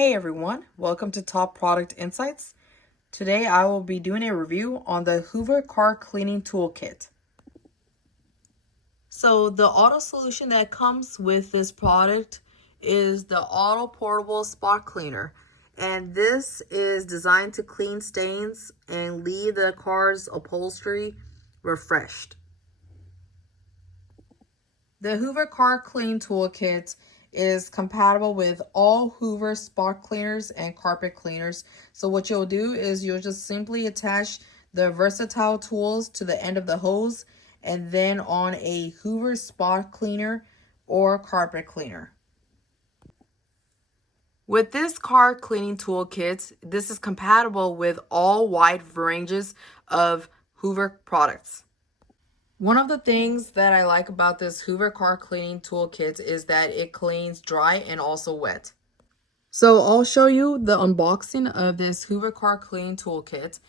Hey everyone, welcome to Top Product Insights. Today I will be doing a review on the Hoover Car Cleaning Toolkit. So the auto solution that comes with this product is the Auto Portable Spot Cleaner. And this is designed to clean stains and leave the car's upholstery refreshed. The Hoover Car Clean Toolkit is compatible with all Hoover spot cleaners and carpet cleaners. So what you'll do is you'll just simply attach the versatile tools to the end of the hose and then on a Hoover spot cleaner or carpet cleaner. With this car cleaning toolkit, this is compatible with all wide ranges of Hoover products. One of the things that I like about this Hoover Car Cleaning Toolkit is that it cleans dry and also wet. So I'll show you the unboxing of this Hoover Car Cleaning Toolkit.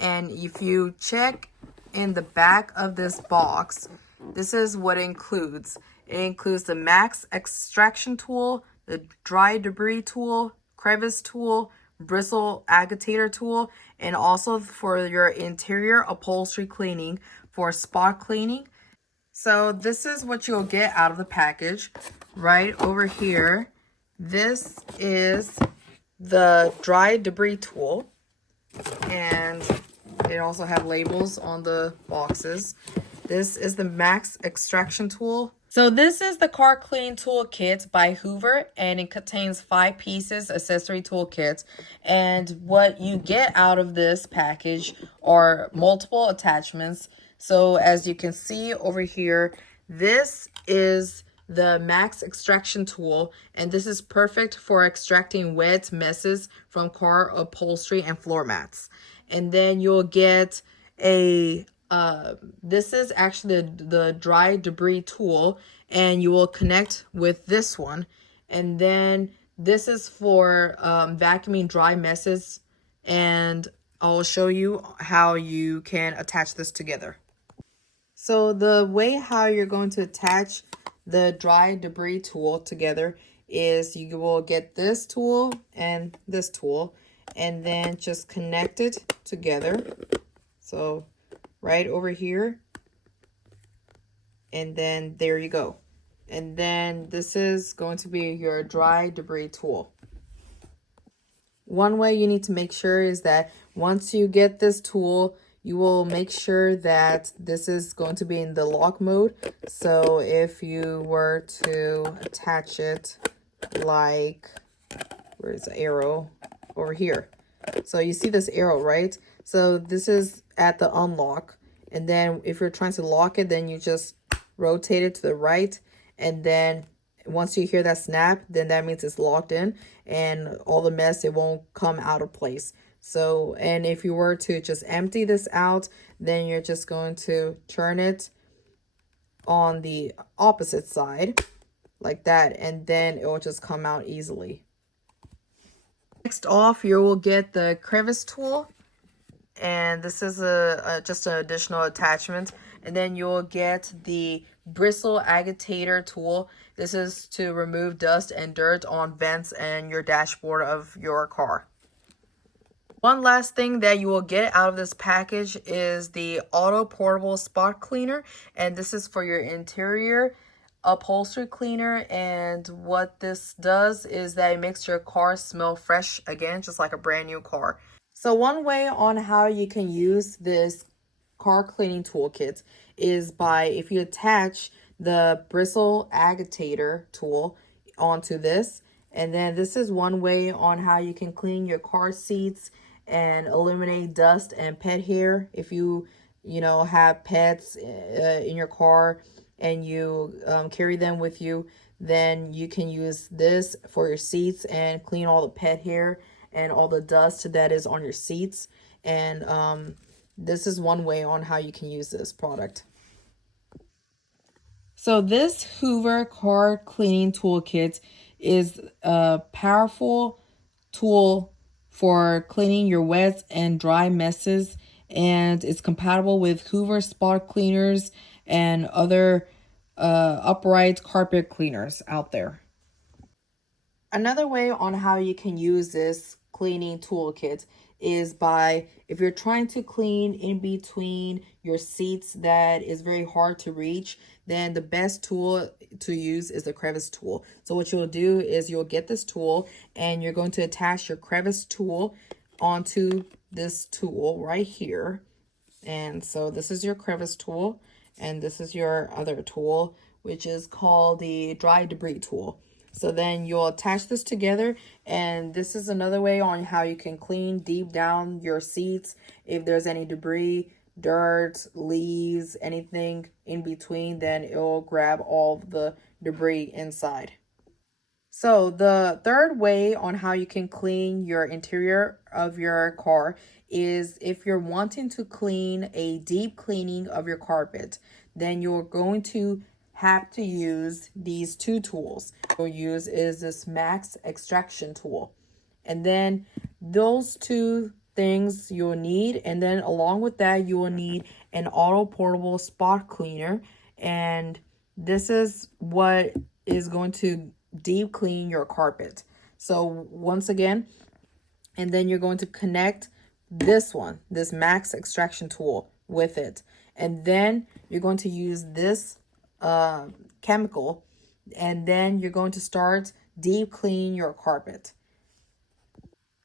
And if you check in the back of this box, this is what it includes. It includes the max extraction tool, the dry debris tool, crevice tool, bristle agitator tool, and also for your interior upholstery cleaning for spot cleaning. So this is what you'll get out of the package. Right over here, this is the dry debris tool, and they also have labels on the boxes. This is the max extraction tool. So this is the car cleaning toolkit by Hoover, and it contains 5 pieces accessory toolkit. And what you get out of this package are multiple attachments. So as you can see over here, this is the max extraction tool, and this is perfect for extracting wet messes from car upholstery and floor mats. And then you'll get a this is actually the dry debris tool, and you will connect with this one. And then this is for vacuuming dry messes, and I'll show you how you can attach this together. So the way how you're going to attach the dry debris tool together is you will get this tool and this tool, and then just connect it together. So right over here, and then there you go. And then this is going to be your dry debris tool. One way you need to make sure is that once you get this tool, you will make sure that this is going to be in the lock mode. So if you were to attach it, like, where's the arrow? Over here. So you see this arrow, right? So this is at the unlock. And then if you're trying to lock it, then you just rotate it to the right. And then once you hear that snap, then that means it's locked in, and all the mess, it won't come out of place. So, and if you were to just empty this out, then you're just going to turn it on the opposite side like that, and then it will just come out easily. Next off, you will get the crevice tool, and this is just an additional attachment. And then you'll get the bristle agitator tool. This is to remove dust and dirt on vents and your dashboard of your car. One last thing that you will get out of this package is the Auto Portable Spot Cleaner, and this is for your interior upholstery cleaner. And what this does is that it makes your car smell fresh again, just like a brand new car. So one way on how you can use this car cleaning toolkit is by, if you attach the bristle agitator tool onto this, and then this is one way on how you can clean your car seats and eliminate dust and pet hair. If you have pets in your car and you carry them with you, then you can use this for your seats and clean all the pet hair and all the dust that is on your seats. And this is one way on how you can use this product. So this Hoover Car Cleaning Toolkit is a powerful tool for cleaning your wet and dry messes, and it's compatible with Hoover spot cleaners and other upright carpet cleaners out there. Another way on how you can use this cleaning toolkit is by, if you're trying to clean in between your seats that is very hard to reach, then the best tool to use is the crevice tool. So what you'll do is you'll get this tool and you're going to attach your crevice tool onto this tool right here. And so this is your crevice tool, and this is your other tool, which is called the dry debris tool. So then you'll attach this together, and this is another way on how you can clean deep down your seats. If there's any debris, dirt, leaves, anything in between, then it'll grab all the debris inside. So the third way on how you can clean your interior of your car is if you're wanting to clean a deep cleaning of your carpet, then you're going to have to use these two tools. You'll use is this max extraction tool. And then those two things you'll need, and then along with that you will need an auto portable spot cleaner, and this is what is going to deep clean your carpet. So once again, and then you're going to connect this max extraction tool with it, and then you're going to use this chemical, and then you're going to start deep clean your carpet.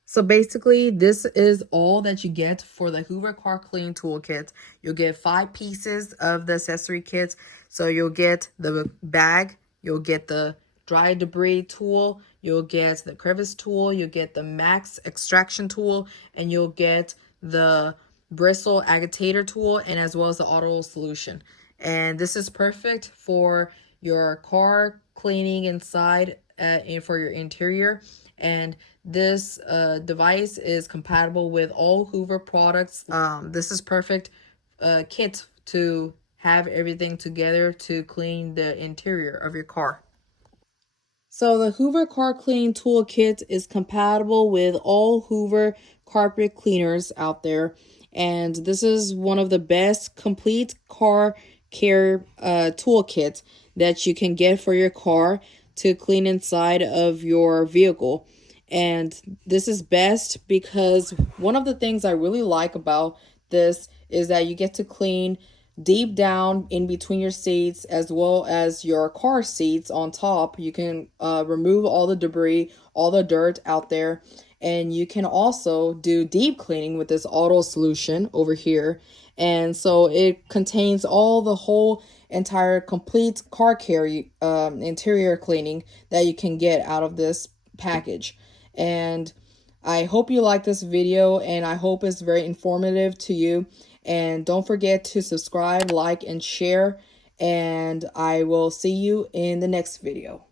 So basically, this is all that you get for the Hoover Car Clean Toolkit. You'll get 5 pieces of the accessory kit. So you'll get the bag, you'll get the dry debris tool, you'll get the crevice tool, you'll get the max extraction tool, and you'll get the bristle agitator tool, and as well as the auto solution. And this is perfect for your car cleaning inside and for your interior. And this device is compatible with all Hoover products. This is perfect kit to have everything together to clean the interior of your car. So the Hoover Car Clean Toolkit is compatible with all Hoover carpet cleaners out there. And this is one of the best complete car care toolkits that you can get for your car to clean inside of your vehicle. And this is best because one of the things I really like about this is that you get to clean deep down in between your seats as well as your car seats on top. You can remove all the debris, all the dirt out there, and you can also do deep cleaning with this auto solution over here. And so it contains all the whole entire complete car care interior cleaning that you can get out of this package. And I hope you like this video, and I hope it's very informative to you. And don't forget to subscribe, like, and share. And I will see you in the next video.